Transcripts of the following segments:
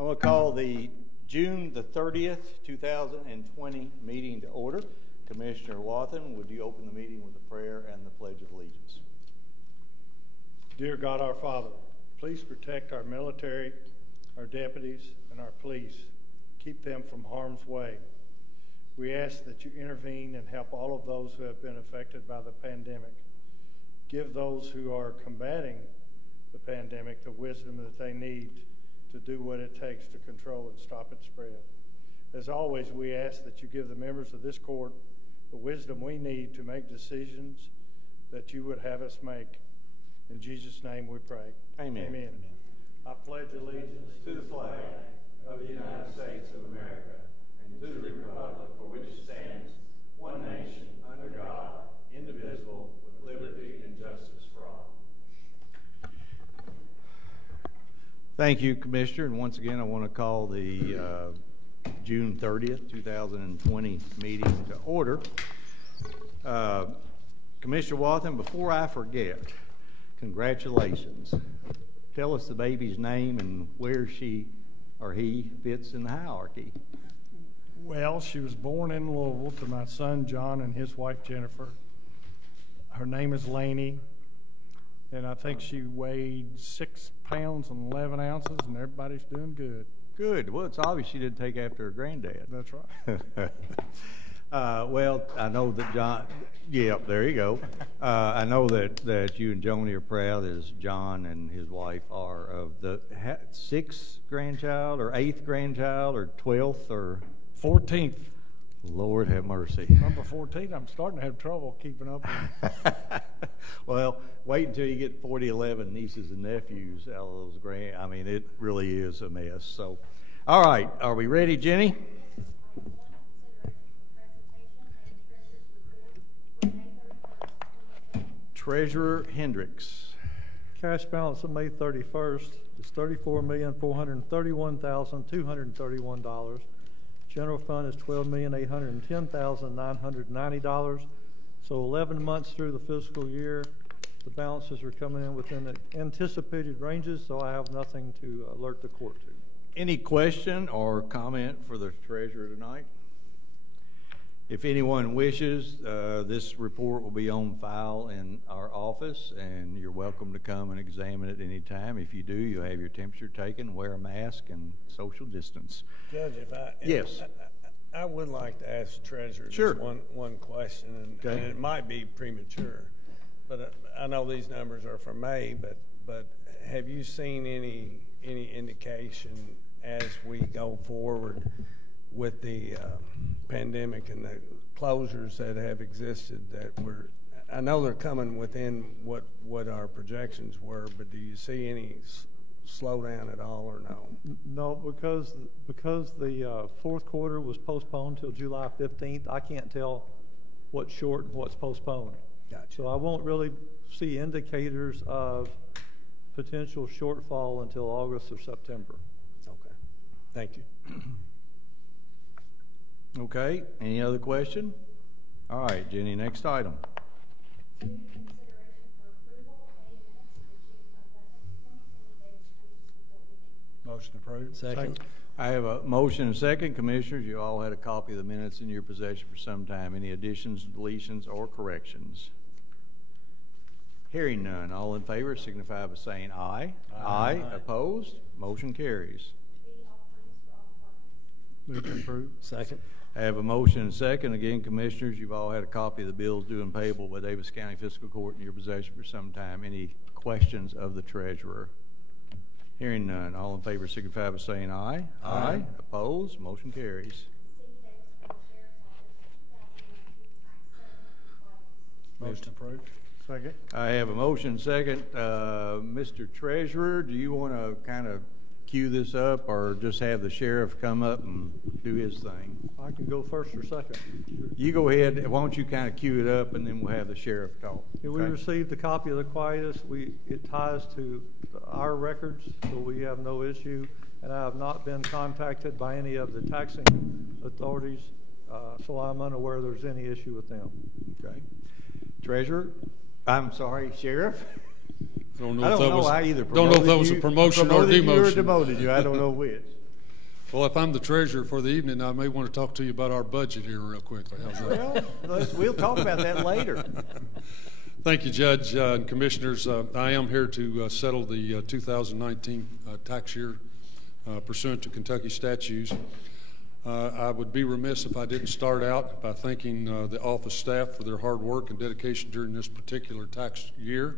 I want to call the June the 30th, 2020 meeting to order. Commissioner Wathen, would you open the meeting with a prayer and the Pledge of Allegiance? Dear God, our Father, please protect our military, our deputies, and our police. Keep them from harm's way. We ask that you intervene and help all of those who have been affected by the pandemic. Give those who are combating the pandemic the wisdom that they need to do what it takes to control and stop its spread. As always, we ask that you give the members of this court the wisdom we need to make decisions that you would have us make. In Jesus' name we pray. Amen. Amen. I pledge allegiance To the flag of the United States of America and to the republic for which it stands, one nation, under God, indivisible, with liberty and justice for all. Thank you, Commissioner. And once again, I want to call the June 30th, 2020 meeting to order. Commissioner Wathen, before I forget, congratulations. Tell us the baby's name and where she or he fits in the hierarchy. Well, she was born in Louisville to my son John and his wife Jennifer. Her name is Lainey, and I think she weighed 6 pounds and 11 ounces, and everybody's doing good. Good. Well, it's obvious she didn't take after her granddad. That's right. Well, I know that John, yeah, there you go. I know that you and Joni are proud, as John and his wife are, of the 6th grandchild or 8th grandchild or 12th or 14th. Lord have mercy. Number 14, I'm starting to have trouble keeping up with. Well, wait until you get 11 nieces and nephews out of those I mean, it really is a mess. So, all right, are we ready, Jenny? Treasurer Hendricks. Cash balance of May 31st is $34,431,231. General fund is $12,810,990. So 11 months through the fiscal year, the balances are coming in within the anticipated ranges, so I have nothing to alert the court to. Any question or comment for the treasurer tonight? If anyone wishes, this report will be on file in our office, and you're welcome to come and examine it any time. If you do, you'll have your temperature taken, wear a mask, and social distance. Judge, yes, I would like to ask the treasurer sure. just one question, and it might be premature, but I know these numbers are for May, but have you seen any indication as we go forward with the pandemic and the closures that have existed that I know they're coming within what our projections were, but do you see any slowdown at all or no? No, because the fourth quarter was postponed till July 15th, I can't tell what's short and what's postponed. Gotcha. So I won't really see indicators of potential shortfall until August or September. Okay. Thank you. Okay, any other question? All right, Jenny, next item. Motion approved. Second. I have a motion and a second. Commissioners, you all had a copy of the minutes in your possession for some time. Any additions, deletions, or corrections? Hearing none, all in favor signify by saying aye. Aye. Opposed? Motion carries. Move to approve. Second. I have a motion and a second. Again, Commissioners, you've all had a copy of the bills due and payable by Daviess County Fiscal Court in your possession for some time. Any questions of the treasurer? Hearing none, all in favor signify by saying aye. Aye. Opposed? Motion carries. Motion approved. Second. I have a motion and second. Mr. Treasurer, do you want to kind of cue this up or just have the sheriff come up and do his thing? I can go first or second. You go ahead. Why don't you kind of cue it up and then we'll have the sheriff talk. Okay. We received a copy of the Quietus. It ties to our records, so we have no issue. And I have not been contacted by any of the taxing authorities, so I'm unaware there's any issue with them. Okay. Treasurer? I'm sorry, Sheriff? I don't know I if don't that know. was, I either don't know if that was a promotion or demoted demotion. You or demoted you. I don't know which. Well, if I'm the treasurer for the evening, I may want to talk to you about our budget here real quickly. How's that? Well, we'll talk about that later. Thank you, Judge and Commissioners. I am here to settle the 2019 tax year pursuant to Kentucky statutes. I would be remiss if I didn't start out by thanking the office staff for their hard work and dedication during this particular tax year.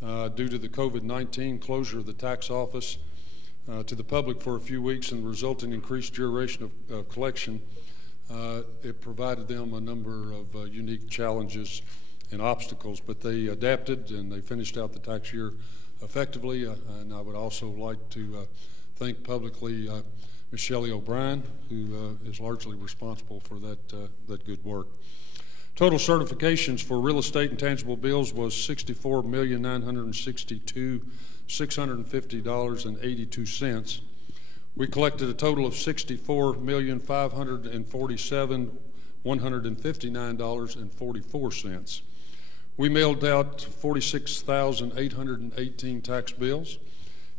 Due to the COVID-19 closure of the tax office to the public for a few weeks and the resulting increased duration of collection, it provided them a number of unique challenges and obstacles, but they adapted and they finished out the tax year effectively. And I would also like to thank publicly Ms. Shelley O'Brien, who is largely responsible for that good work. Total certifications for real estate and tangible bills was $64,962,650.82. We collected a total of $64,547,159.44. We mailed out 46,818 tax bills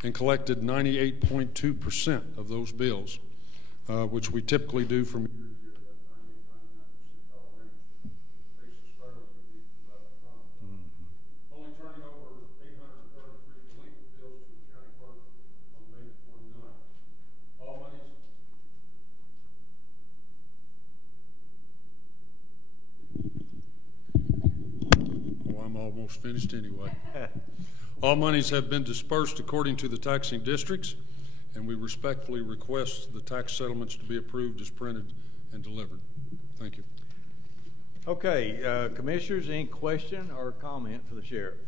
and collected 98.2% of those bills, which we typically do from year to year. Only turning over 833 delinquent bills to the county clerk on May 29th. All monies. Oh, I'm almost finished anyway. All monies have been dispersed according to the taxing districts, and we respectfully request the tax settlements to be approved as printed and delivered. Thank you. Okay, Commissioners, any question or comment for the Sheriff?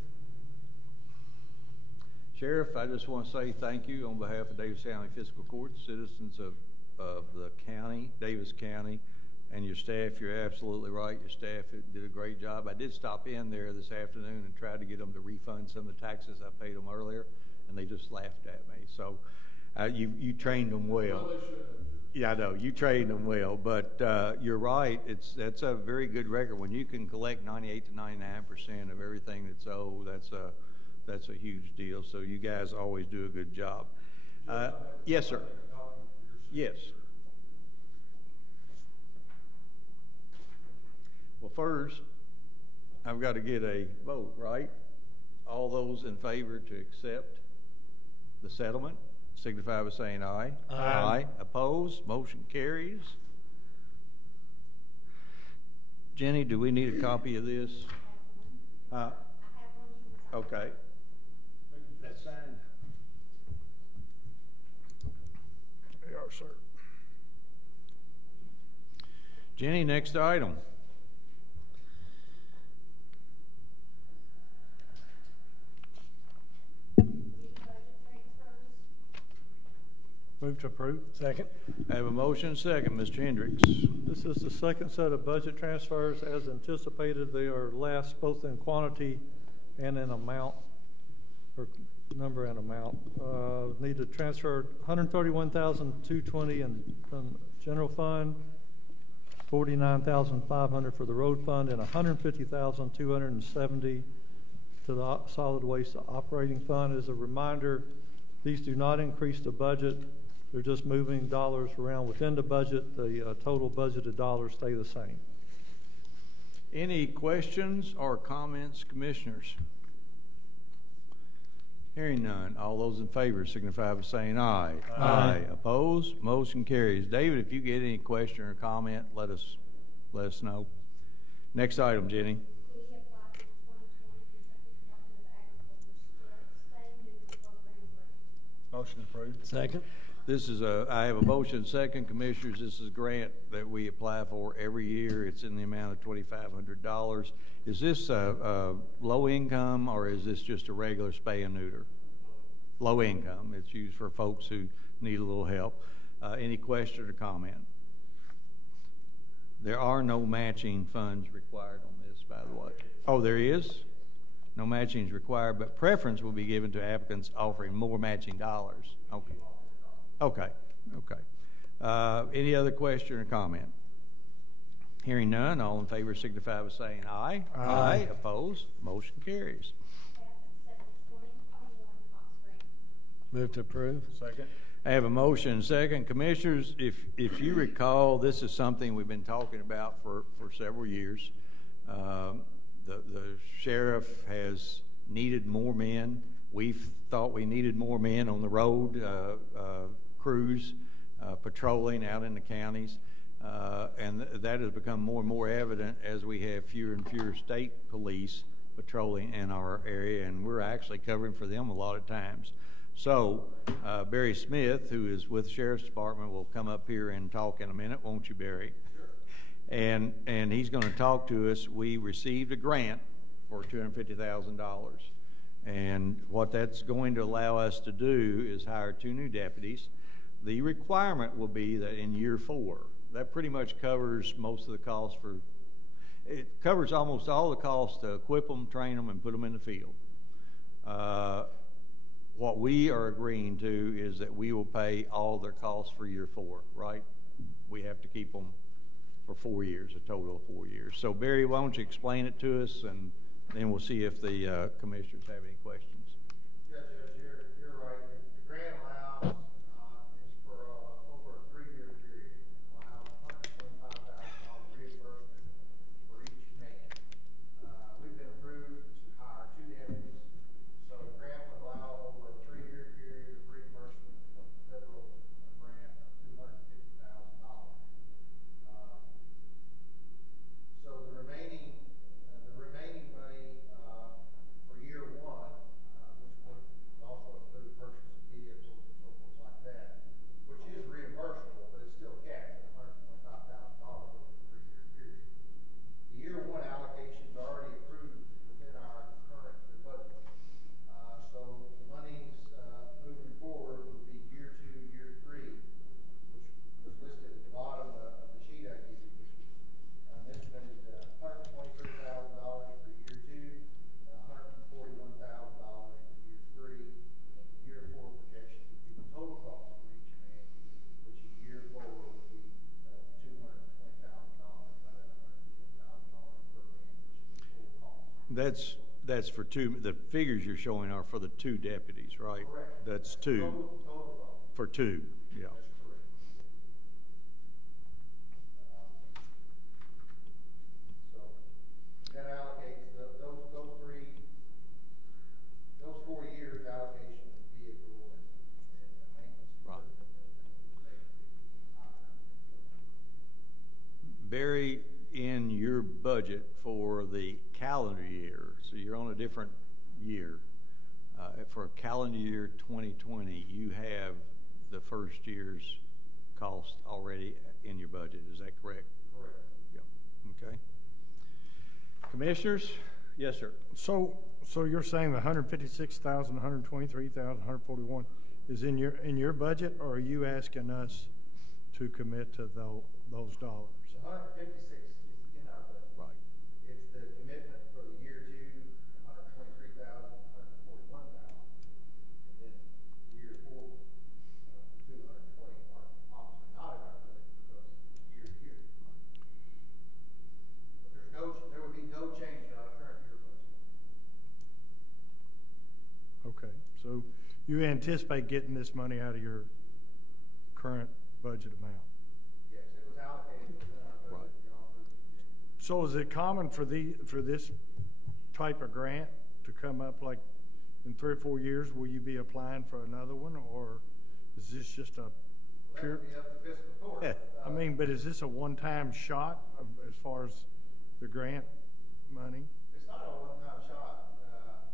Sheriff, I just want to say thank you on behalf of Daviess County Fiscal Court, citizens of the county, Daviess County, and your staff. You're absolutely right. Your staff did a great job. I did stop in there this afternoon and tried to get them to refund some of the taxes I paid them earlier, and they just laughed at me. So you trained them well. Yeah, I know. You trained them well, but you're right. That's a very good record. When you can collect 98 to 99% of everything that's owed, that's a huge deal. So you guys always do a good job. Yes, sir. Yes. Well, first, I've got to get a vote, right? All those in favor to accept the settlement, signify by saying aye. Aye. Aye. Opposed? Motion carries. Jenny, do we need a copy of this? Okay. That's signed. They are, sir. Jenny, next item. Move to approve. Second. I have a motion second. Mr. Hendricks. This is the second set of budget transfers. As anticipated, they are less both in quantity and in amount, or number and amount. Need to transfer $131,220 from general fund, $49,500 for the road fund, and $150,270 to the solid waste operating fund. As a reminder, these do not increase the budget. They're just moving dollars around within the budget. The total budgeted dollars stay the same. Any questions or comments, Commissioners? Hearing none. All those in favor signify by saying aye. Aye. Opposed? Motion carries. David, if you get any question or comment, let us know. Next item, Jenny. Motion approved. Second. This is I have a motion second, Commissioners. This is a grant that we apply for every year. It's in the amount of $2,500. Is this low income, or is this just a regular spay and neuter? Low income. It's used for folks who need a little help. Any question or comment? There are no matching funds required on this, by the way. Oh, there is? No matching is required, but preference will be given to applicants offering more matching dollars. Okay. Okay. Okay. Any other question or comment? Hearing none, all in favor signify by saying aye. Aye. Opposed? Motion carries. Move to approve. Second. I have a motion and second. Commissioners, if you recall, this is something we've been talking about for several years. The sheriff has needed more men. We've thought we needed more men on the road, crews, patrolling out in the counties. And that has become more and more evident as we have fewer and fewer state police patrolling in our area, and we're actually covering for them a lot of times. So Barry Smith, who is with the Sheriff's Department, will come up here and talk in a minute, won't you, Barry? Sure. And he's going to talk to us. We received a grant for $250,000, and what that's going to allow us to do is hire 2 new deputies. The requirement will be that in year 4, that pretty much covers most of the costs for. It covers almost all the costs to equip them, train them, and put them in the field. What we are agreeing to is that we will pay all their costs for year 4, right? We have to keep them for 4 years, a total of 4 years. So, Barry, why don't you explain it to us, and then we'll see if the commissioners have any questions. Yeah, Judge, you're right. The grant allows is for over a 3-year period. It allows $125,000 reimbursement for each man. We've been approved to hire 2 deputies, so the grant will allow over a 3-year period of reimbursement of the federal grant of $250,000. So the remaining money for year 1, which would also include purchase of vehicles and so forth like that, which is reimbursable, but it's still capped at $125,000 over the 3-year period. The year 1 allocation is already approved within our current budget. So the monies moving forward would be year 2, year 3, which was listed at the bottom of the sheet I gave you, which was estimated $123,000 for year 2, and $141,000 for year 3, and the year 4 projection would be the total cost for each man, which in year 4 would be $220,000, not $110,000 per man, which is the full cost. That's for 2. The figures you're showing are for the 2 deputies, right? Correct. That's 2 Total cost. for 2. Yeah. That's correct. So that allocates those 4 years allocation of vehicle and maintenance. Right. Barry, in your budget for the calendar year, so you're on a different year, for calendar year 2020, you have the first year's cost already in your budget. Is that correct? Correct. Yeah. Okay. Commissioners? Yes, sir. So you're saying the $156,000, $123,000, $141 is in your budget, or are you asking us to commit to those dollars? The 156 is in our budget. Right. It's the commitment for the year 2, 123,000, 141,000, and then year 4, 220 are obviously not in our budget because year to year. But there would be no change in our current year budget. Okay, so you anticipate getting this money out of your current budget amount? Yes, it was allocated within our budget. Right. So is it common for this type of grant to come up like in 3 or 4 years? Will you be applying for another one, or is this just a pure? That would be up to fiscal court. I mean, but is this a one-time shot as far as the grant money? It's not a one-time shot.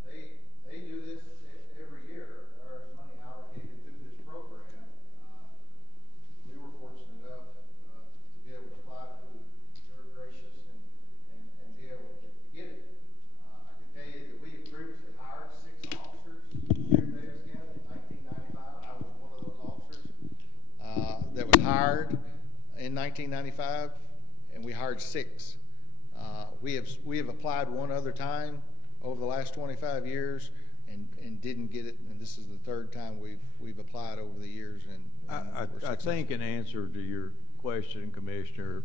They do this every year. There is money allocated through this program. We were fortunate enough to be able to apply for very gracious and be able to get it. I can tell you that we have previously hired 6 officers here at Daviess County in 1995. I was one of those officers that was hired in 1995, and we hired 6. We have applied one other time over the last 25 years and didn't get it, and this is the 3rd time we've applied over the years. And I think in answer to your question, Commissioner,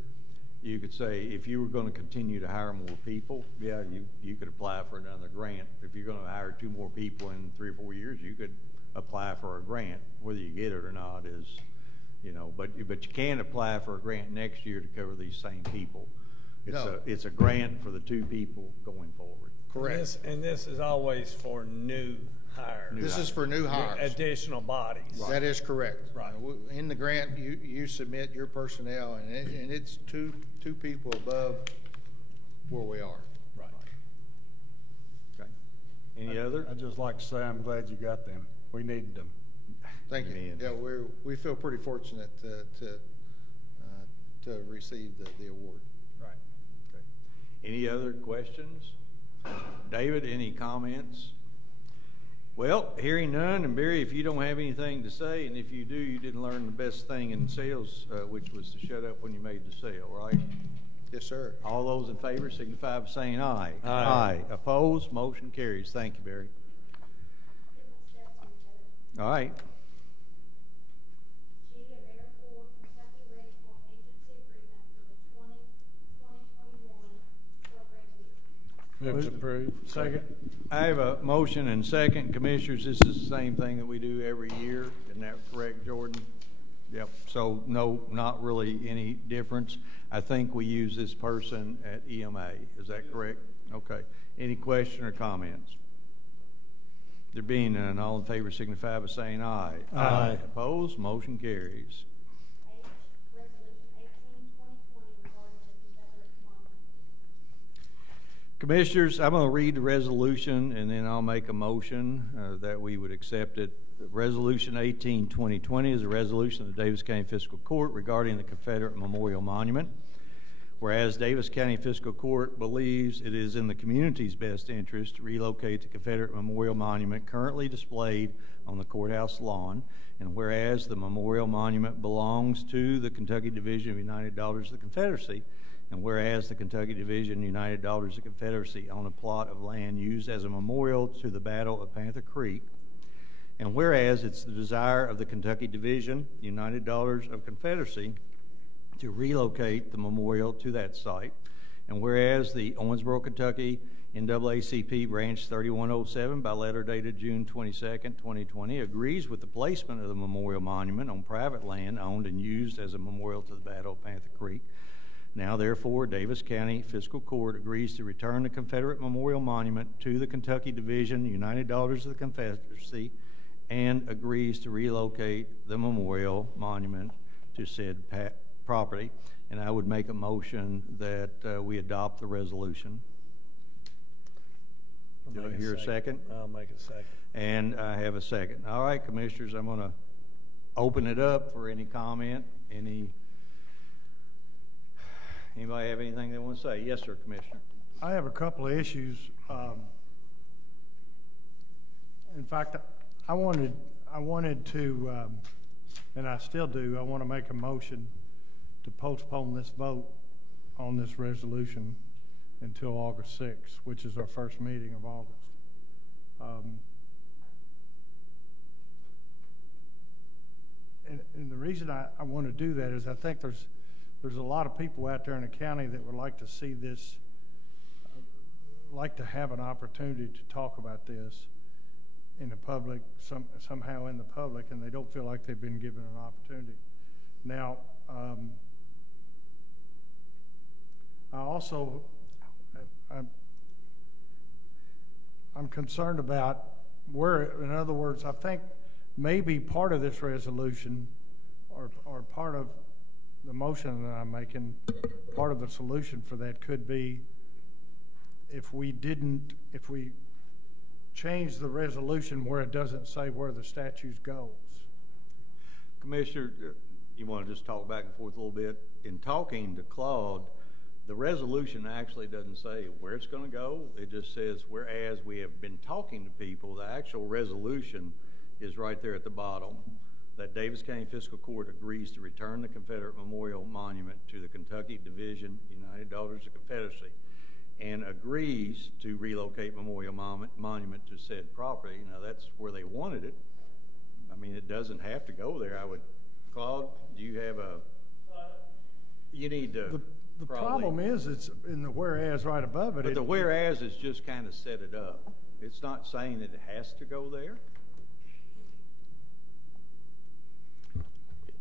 you could say if you were going to continue to hire more people, yeah, you could apply for another grant. If you're going to hire 2 more people in 3 or 4 years, you could apply for a grant. Whether you get it or not is, you know, but you can apply for a grant next year to cover these same people. It's a grant for the 2 people going forward. Correct. And this is always for new hires. This is for new hires. Additional bodies. Right. That is correct. Right. In the grant, you submit your personnel, and it's two people above where we are. Right. Okay. Any other? I'd just like to say I'm glad you got them. We needed them. Thank you. Yeah, we feel pretty fortunate to receive the award. Right. Okay. Any other questions? David, any comments? Well, hearing none, and Barry, if you don't have anything to say, and if you do, you didn't learn the best thing in sales, which was to shut up when you made the sale, right? Yes, sir. All those in favor signify by saying aye. Aye. Aye. Opposed? Motion carries. Thank you, Barry. All right. G, AmeriCorps Kentucky Ready for Agency Agreement for the 2020-2021 program year. Move to approve. Second. I have a motion and second. Commissioners, this is the same thing that we do every year. Isn't that correct, Jordan? Yep. So no, not really any difference. I think we use this person at EMA. Is that correct? Okay. Any question or comments? There being none, all in favor signify by saying aye. Aye. Opposed? Motion carries. H, Resolution 18-2020 regarding the Confederate monument. Commissioners, I'm going to read the resolution and then I'll make a motion that we would accept it. Resolution 18-2020 is a resolution of the Daviess County Fiscal Court regarding the Confederate Memorial Monument. Whereas Daviess County Fiscal Court believes it is in the community's best interest to relocate the Confederate Memorial Monument currently displayed on the courthouse lawn, and whereas the memorial monument belongs to the Kentucky Division of United Daughters of the Confederacy, and whereas the Kentucky Division United Daughters of the Confederacy own a plot of land used as a memorial to the Battle of Panther Creek, and whereas it's the desire of the Kentucky Division United Daughters of Confederacy to relocate the memorial to that site, and whereas the Owensboro, Kentucky NAACP Branch 3107 by letter dated June 22nd, 2020 agrees with the placement of the memorial monument on private land owned and used as a memorial to the Battle of Panther Creek. Now, therefore, Daviess County Fiscal Court agrees to return the Confederate Memorial Monument to the Kentucky Division United Daughters of the Confederacy and agrees to relocate the memorial monument to said property. And I would make a motion that we adopt the resolution. Do I hear a second? I'll make a second. And I have a second. All right, Commissioners, I'm going to open it up for any comment. Anybody have anything they want to say? Yes, sir, Commissioner. I have a couple of issues. In fact, I wanted to, and I still do, I want to make a motion to postpone this vote on this resolution until August 6th, which is our first meeting of August. And the reason I want to do that is I think there's a lot of people out there in the county that would like to see this, like to have an opportunity to talk about this in the public, somehow in the public, and they don't feel like they've been given an opportunity. Now, I'm concerned about where, in other words, I think maybe part of this resolution or part of the motion that I'm making, part of the solution for that could be if we change the resolution where it doesn't say where the statute goes. Commissioner, you want to just talk back and forth a little bit? In talking to Claude, the resolution actually doesn't say where it's going to go. It just says, whereas we have been talking to people, the actual resolution is right there at the bottom, that Daviess County Fiscal Court agrees to return the Confederate Memorial Monument to the Kentucky Division United Daughters of the Confederacy and agrees to relocate Memorial Monument to said property. Now, that's where they wanted it. I mean, it doesn't have to go there. Claude, do you have you need to... The problem is it's in the whereas right above it. But the whereas is just kind of set it up. It's not saying that it has to go there.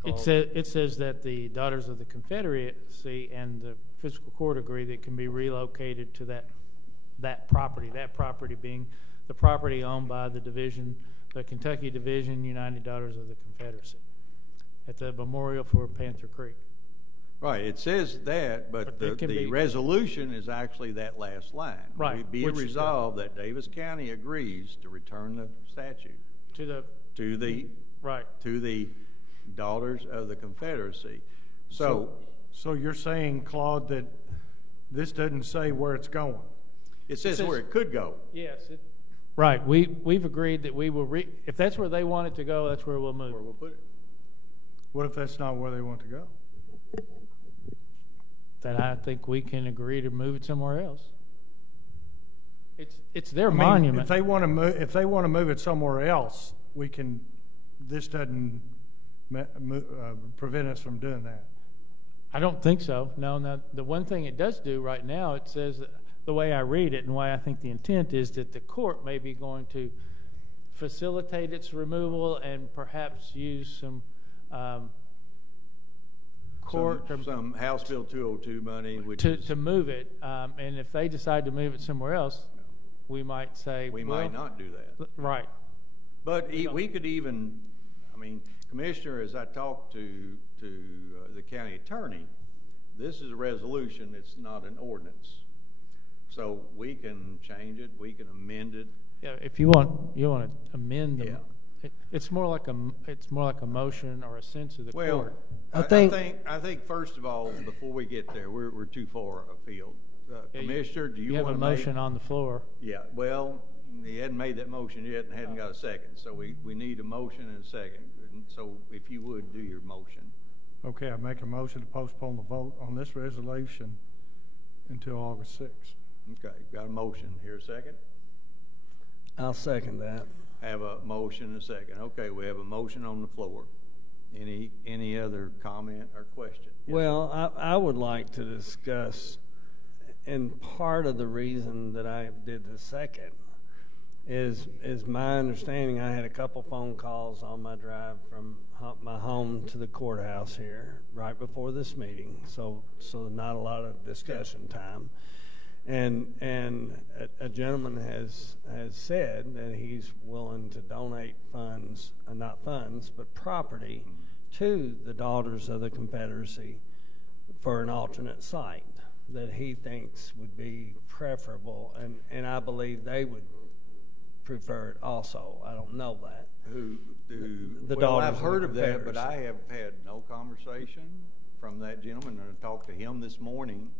It says that the Daughters of the Confederacy and the Fiscal Court agree that it can be relocated to that property. That property being the property owned by the Kentucky Division United Daughters of the Confederacy, at the memorial for Panther Creek. Right, it says that, but the resolution is actually that last line. Right. Be it resolved that Daviess County agrees to return the statue to the Daughters of the Confederacy. So you're saying, Claude, that this doesn't say where it's going? It says where it could go. Yes. Right. We've agreed that we will if that's where they want it to go, that's where we'll move. Where we'll put it. What if that's not where they want to go? Then I think we can agree to move it somewhere else. It's their monument. If they want to move it somewhere else, we can. This doesn't prevent us from doing that. I don't think so. No. Now, the one thing it does do right now, it says, the way I read it and why I think the intent is that the court may be going to facilitate its removal and perhaps use some some House Bill 202 money to move it. And if they decide to move it somewhere else, we might say we might not do that. Right. But we could even, Commissioner, as I talked to the county attorney, this is a resolution, it's not an ordinance. So we can change it, we can amend it. Yeah, if you want to amend them. Yeah. It's more like a motion or a sense of the court. I think first of all, before we get there, we're too far afield. Commissioner, do you want to have a motion on the floor? Yeah. Well, he hadn't made that motion yet and hadn't got a second. So we need a motion and a second. So if you would do your motion. Okay, I make a motion to postpone the vote on this resolution until August 6th. Okay, got a motion. Here a second? I'll second that. Have a motion and a second. Okay, we have a motion on the floor. Any other comment or question? Yes. Well, I would like to discuss, and part of the reason that I did the second is my understanding. I had a couple phone calls on my drive from my home to the courthouse here right before this meeting, so not a lot of discussion time. And a gentleman has said that he's willing to donate funds, not funds, but property to the Daughters of the Confederacy for an alternate site that he thinks would be preferable, and I believe they would prefer it also. I don't know that. I've heard of that, but I have had no conversation from that gentleman. I talked to him this morning.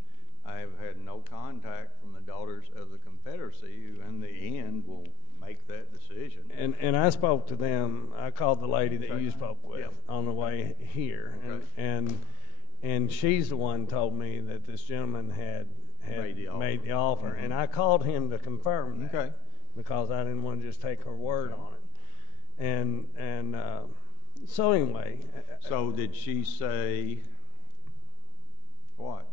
I have had no contact from the Daughters of the Confederacy, who in the end will make that decision. And I spoke to them. I called the lady that you spoke with on the way here, and she's the one who told me that this gentleman had made the offer, and I called him to confirm that because I didn't want to just take her word on it. And so anyway. So did she say what?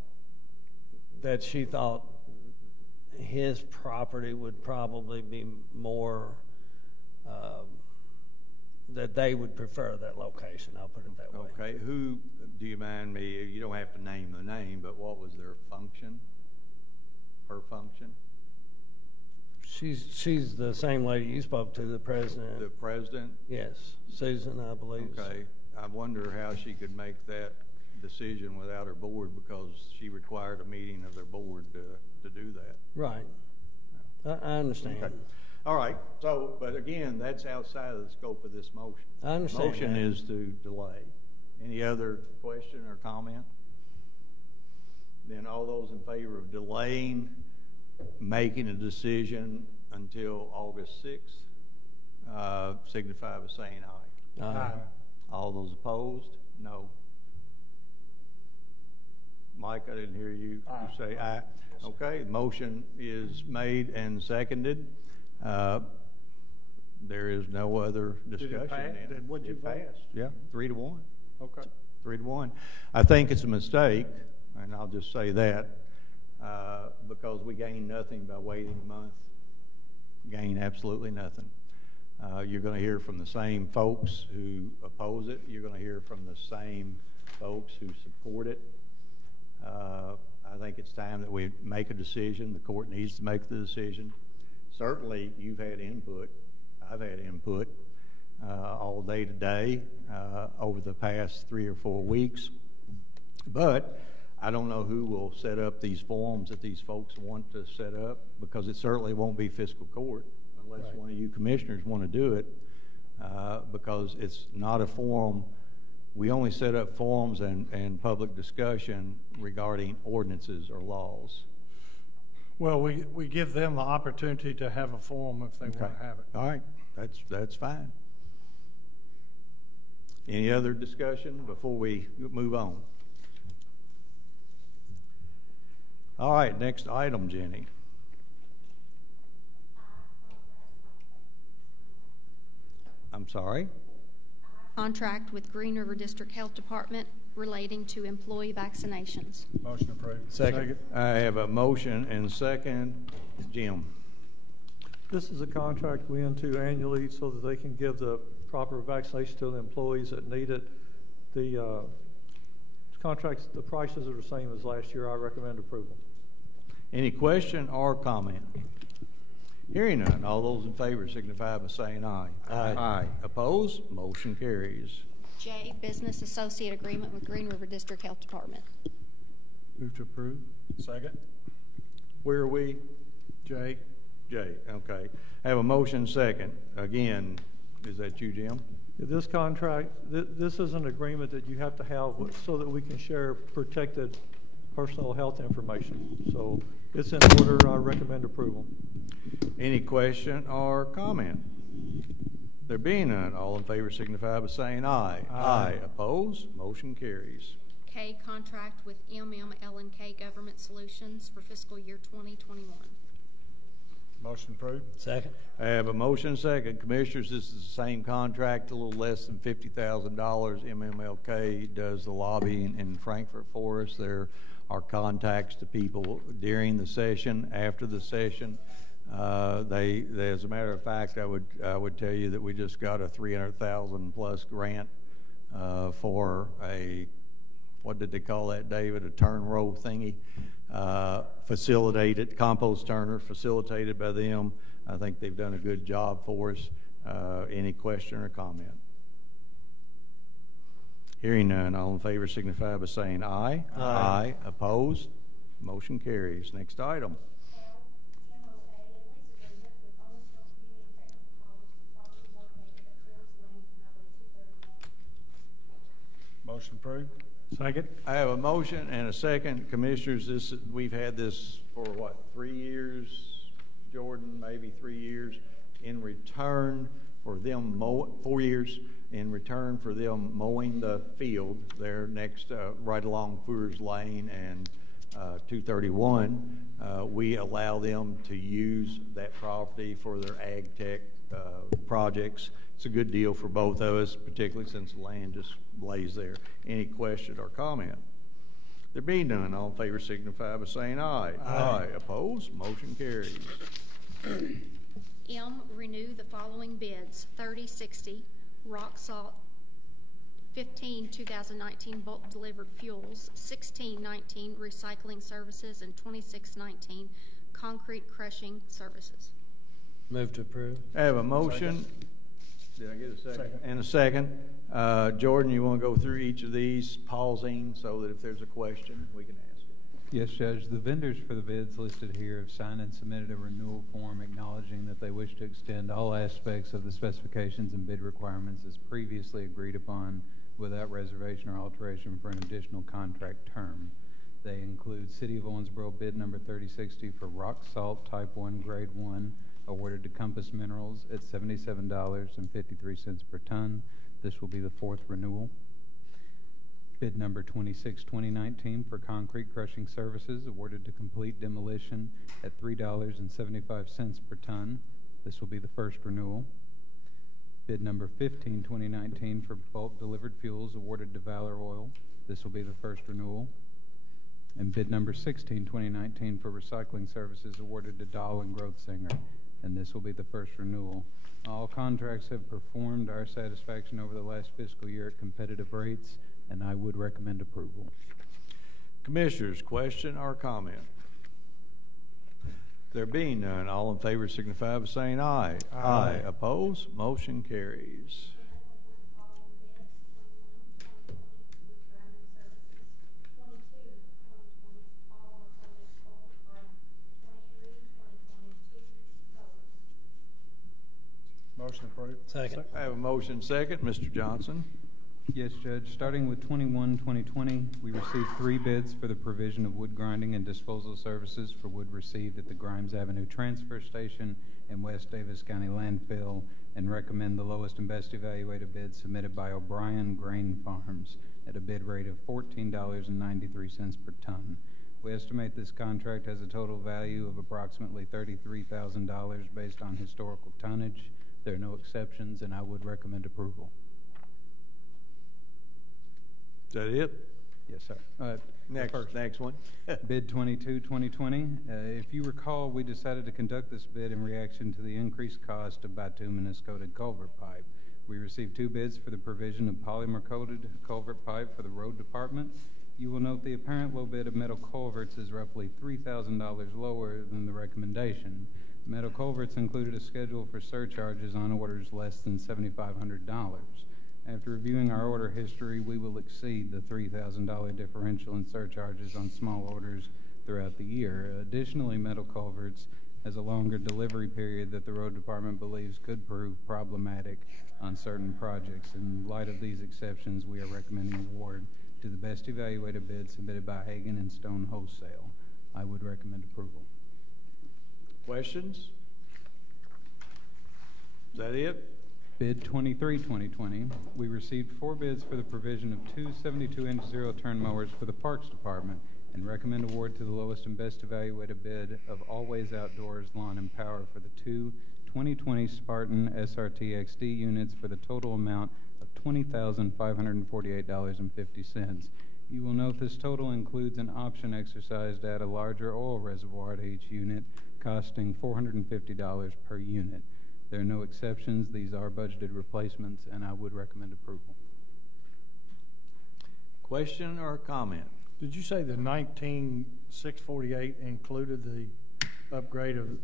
That she thought his property would probably be more, that they would prefer that location. I'll put it that way. Okay. Who, do you mind me, you don't have to name the name, but what was their function? Her function? She's the same lady you spoke to, the president. The president? Yes. Susan, I believe. Okay. I wonder how she could make that decision without her board, because she required a meeting of their board to do that. Right. I understand. Okay. All right. So, but again, that's outside of the scope of this motion. I understand. The motion is to delay. Any other question or comment? Then all those in favor of delaying making a decision until August 6th signify by saying aye. Aye. All those opposed? No. Mike, I didn't hear you say aye. Okay, the motion is made and seconded. There is no other discussion. Would you vote? Passed. Yeah, 3-1. Okay. 3-1. I think it's a mistake, and I'll just say that, because we gain nothing by waiting a month. Gain absolutely nothing. You're going to hear from the same folks who oppose it. You're going to hear from the same folks who support it. I think it's time that we make a decision. The court needs to make the decision. Certainly, you've had input. I've had input all day today over the past 3 or 4 weeks. But I don't know who will set up these forums that these folks want to set up, because it certainly won't be fiscal court unless one of you commissioners want to do it, because it's not a forum. We only set up forums and public discussion regarding ordinances or laws. Well, we give them the opportunity to have a forum if they want to have it. All right, that's fine. Any other discussion before we move on? All right, next item, Jenny. I'm sorry? Contract with Green River District Health Department relating to employee vaccinations. Motion approved. Second. I have a motion and second. Jim. This is a contract we enter annually so that they can give the proper vaccination to the employees that need it. The contracts, the prices are the same as last year. I recommend approval. Any question or comment? Hearing none, all those in favor signify by saying aye. Aye. Aye. Opposed? Motion carries. J, Business Associate Agreement with Green River District Health Department. Move to approve. Second. Where are we? Jay? Jay, okay. I have a motion second. Again, is that you, Jim? This contract, this is an agreement that you have to have so that we can share protected personal health information. So it's in order. I recommend approval. Any question or comment? There being none, all in favor signify by saying aye. Aye. Opposed? Motion carries. K, Contract with MML&K Government Solutions for fiscal year 2021. Motion approved. Second. I have a motion second. Commissioners, this is the same contract, a little less than $50,000. MMLK does the lobbying in Frankfurt for us. There are contacts to people during the session, after the session. As a matter of fact, I would tell you that we just got a $300,000 plus grant for a, what did they call that, David? A turn row thingy, facilitated, compost turner, facilitated by them. I think they've done a good job for us. Any question or comment? Hearing none, all in favor signify by saying aye. Aye. Aye. Opposed? Motion carries. Next item. Motion approved. Second. I have a motion and a second. Commissioners, we've had this for what, 3 years, Jordan, maybe 3 years, in return for them 4 years, in return for them mowing the field there next, right along Fours Lane and 231. We allow them to use that property for their ag tech projects. It's a good deal for both of us, particularly since the land just lays there. Any question or comment? There being none, all in favor signify by saying aye. Aye. Opposed? Motion carries. M, renew the following bids: 3060 rock salt, 15 2019 bulk delivered fuels, 1619 recycling services, and 2619 concrete crushing services. Move to approve. I have a motion. Did I get a second? And a second. Jordan, you want to go through each of these, pausing so that if there's a question, we can ask it. Yes, Judge. The vendors for the bids listed here have signed and submitted a renewal form acknowledging that they wish to extend all aspects of the specifications and bid requirements as previously agreed upon without reservation or alteration for an additional contract term. They include City of Owensboro bid number 3060 for rock salt type 1 grade 1 awarded to Compass Minerals at $77.53 per ton. This will be the 4th renewal. Bid number 26-2019 for concrete crushing services awarded to Complete Demolition at $3.75 per ton. This will be the 1st renewal. Bid number 15-2019 for bulk delivered fuels awarded to Valor Oil. This will be the 1st renewal. And bid number 16-2019 for recycling services awarded to Dahl and Growth Singer. and this will be the first renewal. All contracts have performed our satisfaction over the last fiscal year at competitive rates, and I would recommend approval. Commissioners, question or comment? There being none, all in favor signify by saying aye. Aye. Opposed? Motion carries. Motion approved. Second. I have a motion second. Mr. Johnson. Yes, Judge. Starting with 21-2020, we received 3 bids for the provision of wood grinding and disposal services for wood received at the Grimes Avenue Transfer Station and West Davis County Landfill, and recommend the lowest and best evaluated bid submitted by O'Brien Grain Farms at a bid rate of $14.93 per ton. We estimate this contract has a total value of approximately $33,000 based on historical tonnage. There are no exceptions, and I would recommend approval. Is that it? Yes, sir. Next one. Bid 22-2020. If you recall, we decided to conduct this bid in reaction to the increased cost of bituminous coated culvert pipe. We received 2 bids for the provision of polymer coated culvert pipe for the road department. You will note the apparent low bid of metal culverts is roughly $3,000 lower than the recommendation. Metal culverts included a schedule for surcharges on orders less than $7,500. After reviewing our order history, we will exceed the $3,000 differential in surcharges on small orders throughout the year. Additionally, metal culverts has a longer delivery period that the road department believes could prove problematic on certain projects. In light of these exceptions, we are recommending award to the best evaluated bid submitted by Hagen and Stone Wholesale. I would recommend approval. Questions? Is that it? Bid 23-2020, we received 4 bids for the provision of 2 72-inch zero-turn mowers for the Parks Department, and recommend award to the lowest and best evaluated bid of Always Outdoors Lawn and Power for the 2 2020 Spartan SRT XD units for the total amount of $20,548.50. You will note this total includes an option exercised to add a larger oil reservoir to each unit, costing $450 per unit. There are no exceptions. These are budgeted replacements, and I would recommend approval. Question or comment? Did you say the 19,648 included the upgrade of,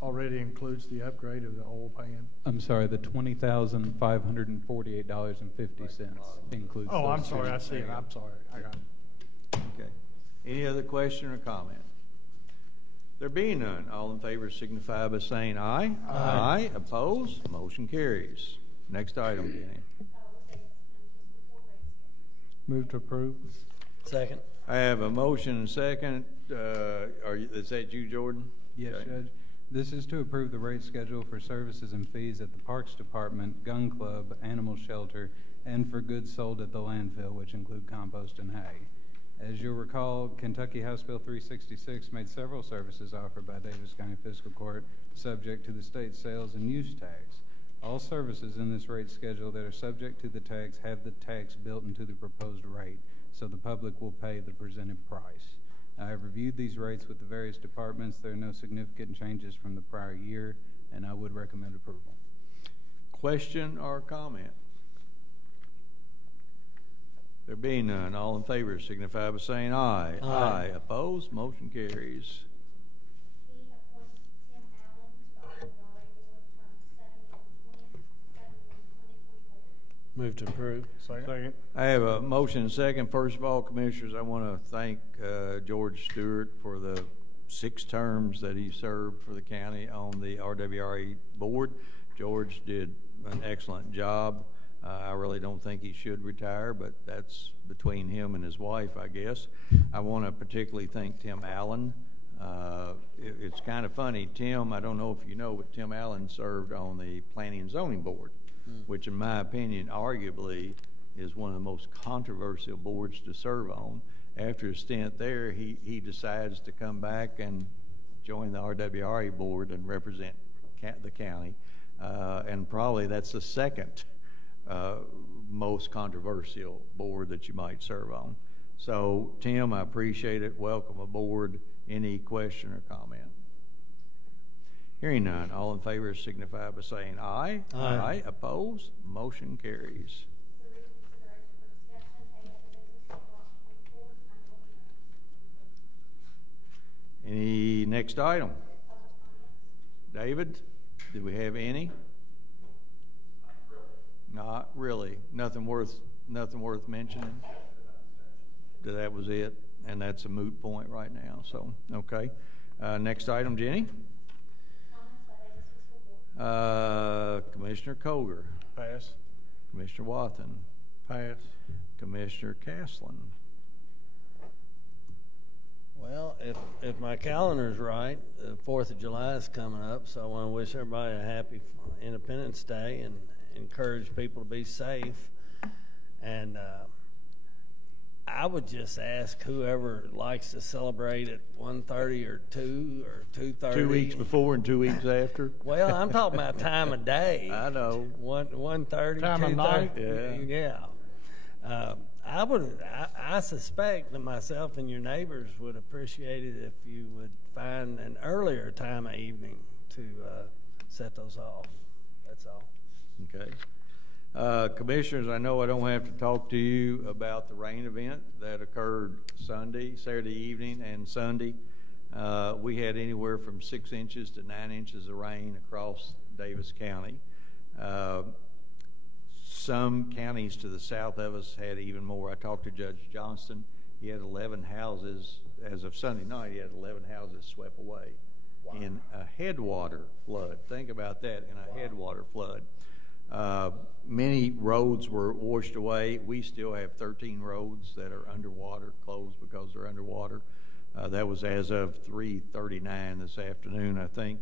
already includes the upgrade of the oil pan? I'm sorry, the $20,548.50 includes. Oh, I'm those sorry, two. I see it. I'm sorry. I got it. Okay. Any other question or comment? There being none, all in favor signify by saying aye. Aye. Opposed? Motion carries. Next item, Danny. Move to approve. Second. I have a motion and second. Is that you, Jordan? Yes, Okay. Judge. This is to approve the rate schedule for services and fees at the Parks Department, Gun Club, Animal Shelter, and for goods sold at the landfill, which include compost and hay. As you'll recall, Kentucky House Bill 366 made several services offered by Daviess County Fiscal Court subject to the state sales and use tax. All services in this rate schedule that are subject to the tax have the tax built into the proposed rate, so the public will pay the presented price. I have reviewed these rates with the various departments. There are no significant changes from the prior year, and I would recommend approval. Question or comment? There being none, all in favor signify by saying aye. Aye. Opposed? Motion carries. Move to approve. Second. I have a motion and second. First of all, Commissioners, I want to thank George Stewart for the 6 terms that he served for the county on the RWRA board. George did an excellent job. I really don't think he should retire, but that's between him and his wife, I guess. I want to particularly thank Tim Allen. It's kind of funny. Tim, I don't know if you know, but Tim Allen served on the Planning and Zoning Board, which in my opinion, arguably, is one of the most controversial boards to serve on. After a stint there, he decides to come back and join the RWRA board and represent the county. And probably that's the second most controversial board that you might serve on. So, Tim, I appreciate it. Welcome aboard. Any question or comment? Hearing none, all in favor signify by saying aye. Aye. Opposed? Motion carries. Any next item? David, do we have any? Not really. Nothing worth mentioning. That was it, and that's a moot point right now. So, okay. Next item, Jenny. Commissioner Koger. Pass. Commissioner Wathen. Pass. Commissioner Castlin. Well, if my calendar's right, the 4th of July is coming up, so I want to wish everybody a happy Independence Day and encourage people to be safe. And I would just ask whoever likes to celebrate at 1:30 or 2 or 2:30. 2 weeks before and 2 weeks after. Well, I'm talking about time of day. I know. 1:30, Time of 2:30. night? Yeah. I suspect that myself and your neighbors would appreciate it if you would find an earlier time of evening to set those off. That's all. Okay. Commissioners, I know I don't have to talk to you about the rain event that occurred Saturday evening and Sunday. We had anywhere from 6 inches to 9 inches of rain across Daviess County. Some counties to the south of us had even more. I talked to Judge Johnston. He had 11 houses, as of Sunday night, he had 11 houses swept away in a headwater flood. Think about that, in a headwater flood. Many roads were washed away. We still have 13 roads that are underwater, closed because they're underwater. That was as of 3:39 this afternoon, I think.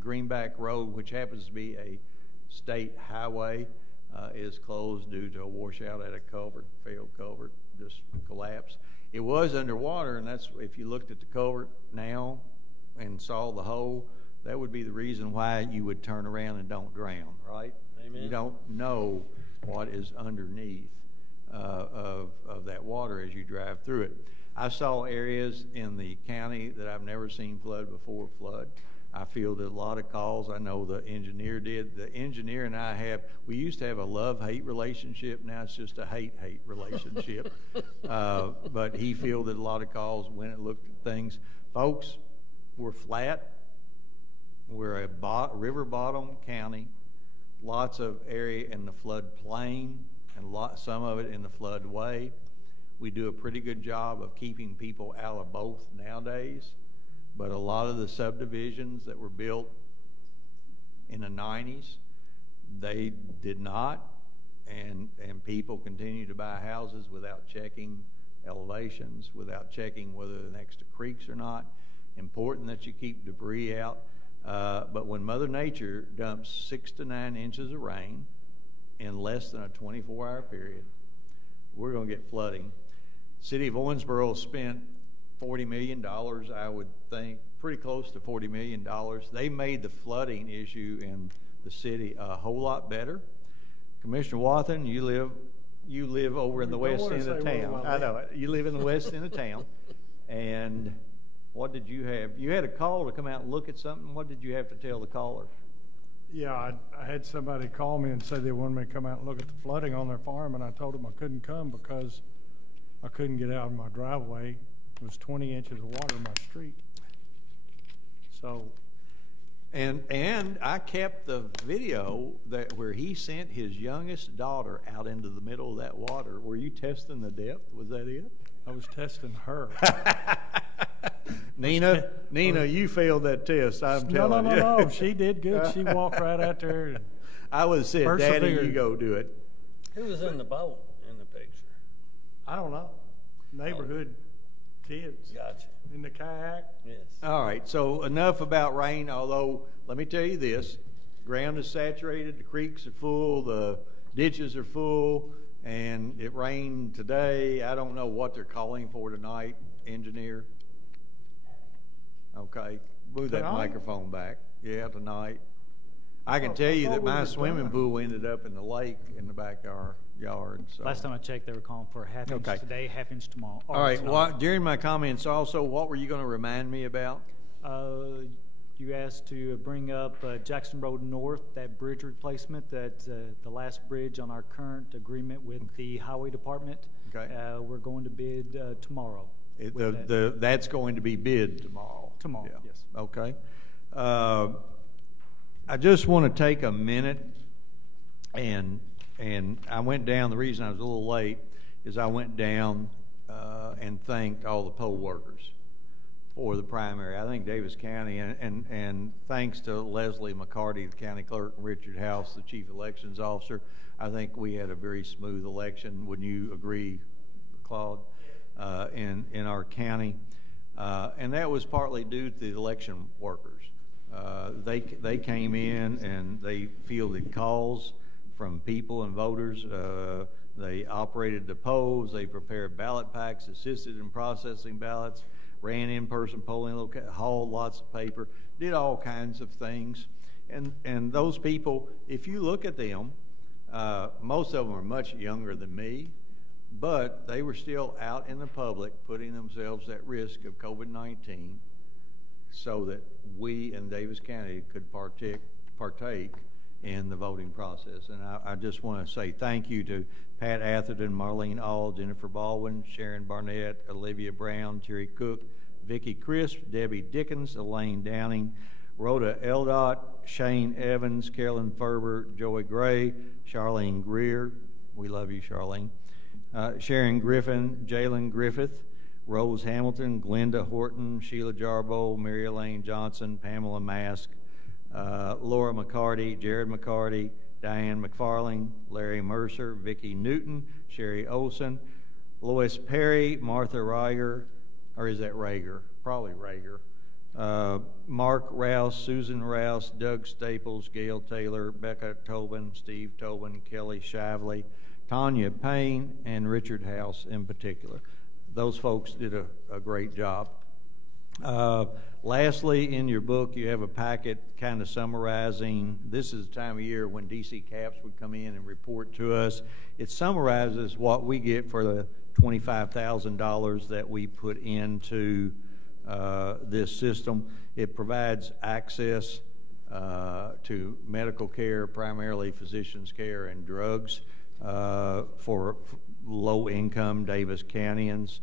Greenback Road, which happens to be a state highway, is closed due to a washout at a culvert, failed culvert, just collapsed. It was underwater, and that's, if you looked at the culvert now and saw the hole, that would be the reason why you would turn around and don't drown, right? Amen. You don't know what is underneath of that water as you drive through it. I saw areas in the county that I've never seen flood before flood. I fielded a lot of calls. I know the engineer did. The engineer and I we used to have a love-hate relationship. Now it's just a hate-hate relationship. But he fielded a lot of calls, went and looked at things. Folks, we're flat. We're a river bottom county. Lots of area in the flood plain and some of it in the floodway. We do a pretty good job of keeping people out of both nowadays, but a lot of the subdivisions that were built in the 90s, they did not, and people continue to buy houses without checking elevations, without checking whether they're next to creeks or not. Important that you keep debris out, but when Mother Nature dumps 6 to 9 inches of rain in less than a 24-hour period, we're going to get flooding. City of Owensboro spent $40 million, I would think, pretty close to $40 million. They made the flooding issue in the city a whole lot better. Commissioner Wathen, you live over in the west end of town. I know it. You live in the west end of town. And what did you have? You had a call to come out and look at something. What did you have to tell the caller? Yeah, I had somebody call me and say they wanted me to come out and look at the flooding on their farm, and I told them I couldn't come because I couldn't get out of my driveway. It was 20 inches of water in my street. So, and I kept the video where he sent his youngest daughter out into the middle of that water. Were you testing the depth? Was that it? I was testing her. Nina, you failed that test. I'm telling you. No. She did good. She walked right out there. And I would have said, Daddy, you go do it. Who was in the boat in the picture? I don't know. Neighborhood kids. Gotcha. In the kayak. Yes. All right, so enough about rain, although let me tell you this. Ground is saturated, the creeks are full, the ditches are full, and it rained today. I don't know what they're calling for tonight, engineer. Okay, move that microphone back. Yeah, tonight. I can tell you that my we were swimming done. pool ended up in the lake in the backyard. So. Last time I checked, they were calling for a half inch Okay. today, half inch tomorrow. or All right. tonight. Well, during my comments also, what were you going to remind me about? You asked to bring up Jackson Road North, that bridge replacement, that's the last bridge on our current agreement with the Highway Department. Okay. We're going to bid tomorrow. That's going to be bid tomorrow. Tomorrow, Yeah. yes. Okay. I just want to take a minute and I went down. The reason I was a little late is I went down and thanked all the poll workers for the primary. I think Daviess County, and thanks to Leslie McCarty, the county clerk, and Richard House, the chief elections officer, I think we had a very smooth election. Wouldn't you agree, Claude? In our county, and that was partly due to the election workers. They came in and they fielded calls from people and voters. They operated the polls. They prepared ballot packs, assisted in processing ballots, ran in-person polling, hauled lots of paper, did all kinds of things. And those people, if you look at them, most of them are much younger than me, but they were still out in the public putting themselves at risk of COVID-19 so that we in Daviess County could partake in the voting process. And I just want to say thank you to Pat Atherton, Marlene All, Jennifer Baldwin, Sharon Barnett, Olivia Brown, Terry Cook, Vicki Crisp, Debbie Dickens, Elaine Downing, Rhoda Eldott, Shane Evans, Carolyn Ferber, Joey Gray, Charlene Greer. We love you, Charlene. Sharon Griffin, Jalen Griffith, Rose Hamilton, Glenda Horton, Sheila Jarboe, Mary Elaine Johnson, Pamela Mask, Laura McCarty, Jared McCarty, Diane McFarling, Larry Mercer, Vicki Newton, Sherry Olson, Lois Perry, Martha Reiger, or is that Rager? Probably Rager. Mark Rouse, Susan Rouse, Doug Staples, Gail Taylor, Becca Tobin, Steve Tobin, Kelly Shively, Tanya Payne, and Richard House in particular. Those folks did a great job. Lastly, in your book, you have a packet kind of summarizing, this is the time of year when DC CAPS would come in and report to us. It summarizes what we get for the $25,000 that we put into this system. It provides access to medical care, primarily physician's care and drugs for low-income Daviess Countyans.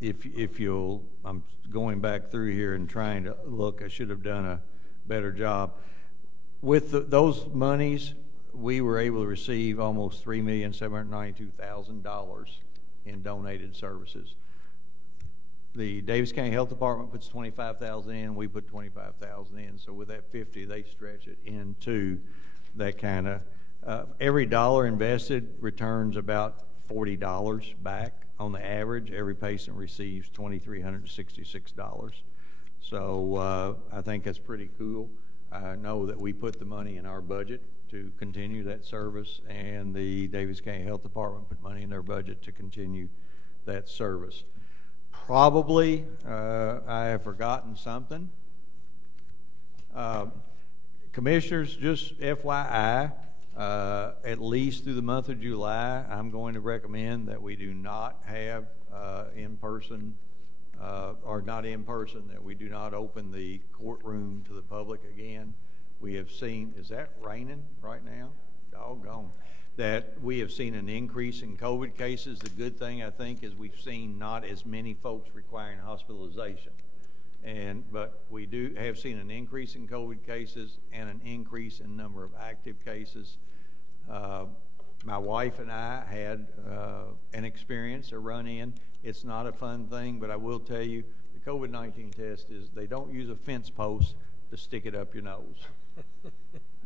If you'll, I'm going back through here and trying to look, I should have done a better job. With those monies, we were able to receive almost $3,792,000 in donated services. The Daviess County Health Department puts $25,000 in, we put $25,000 in, so with that 50, they stretch it into that kind of, every dollar invested returns about $40 back. On the average, every patient receives $2,366. So I think that's pretty cool. I know that we put the money in our budget to continue that service, and the Daviess County Health Department put money in their budget to continue that service. Probably I have forgotten something. Commissioners, just FYI, at least through the month of July, I'm going to recommend that we do not have in-person, or not in-person, that we do not open the courtroom to the public again. We have seen, is that raining right now? Doggone. That we have seen an increase in COVID cases. The good thing, I think, is we've seen not as many folks requiring hospitalization. But we do have seen an increase in COVID cases and an increase in number of active cases. My wife and I had an experience, a run-in. It's not a fun thing, but I will tell you, the COVID-19 test is, they don't use a fence post to stick it up your nose.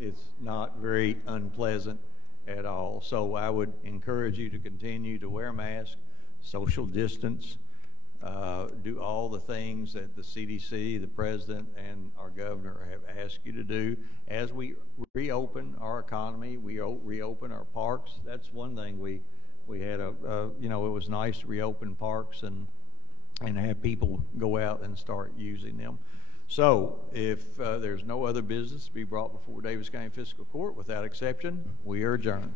It's not very unpleasant at all. So I would encourage you to continue to wear masks, social distance, do all the things that the CDC, the president, and our governor have asked you to do. As we reopen our economy, we reopen our parks. That's one thing we had you know, it was nice to reopen parks and have people go out and start using them. So, if there's no other business to be brought before Daviess County Fiscal Court, without exception, we are adjourned.